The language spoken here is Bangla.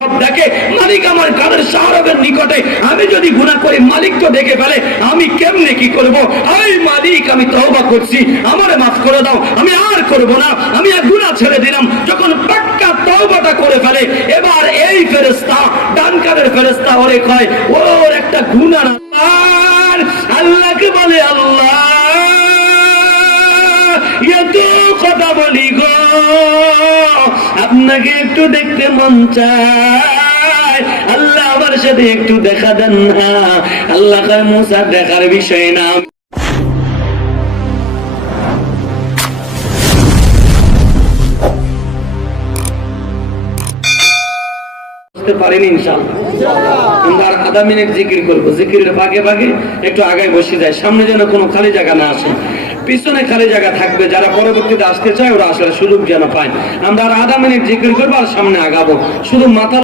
দেখে মালিক আমার কাদের শাহরগের নিকটে আমি যদি গুনাহ করি মালিক তো দেখে ফেলে আমি কেমনে কি করব এই মালিক আমি তওবা করছি আমারে maaf করে দাও আমি আর করব না আমি আর গুনাহ ছেড়ে দিলাম যখন পাক্কা তওবাটা করে ফেলে এবার এই ফেরেশতা ডান কানের ফেরেশতা ওরে কয় ওর একটা গুনাহ আর আল্লাহকে বলে আল্লাহ এত কথা বলি গো আপনাকে একটু দেখতে মন চায় আল্লাহ আমার সাথে একটু দেখা দেন না আল্লাহ কয় মুসা দেখার বিষয় না বুঝতে পারিনি ইনশাআল্লাহ আমরা আর আধা মিনিট জিকির করবো জিকিরের ভাগে ভাগে একটু আগায় বসে যায় সামনে যেন কোনো খালি জায়গা না আসে পিছনে খালি জায়গা থাকবে যারা পরবর্তীতে আসতে চায় ওরা আসার সুযোগ যেন পায় আমরা আর আধা মিনিট জিকির করবো আর সামনে আগাবো শুধু মাথা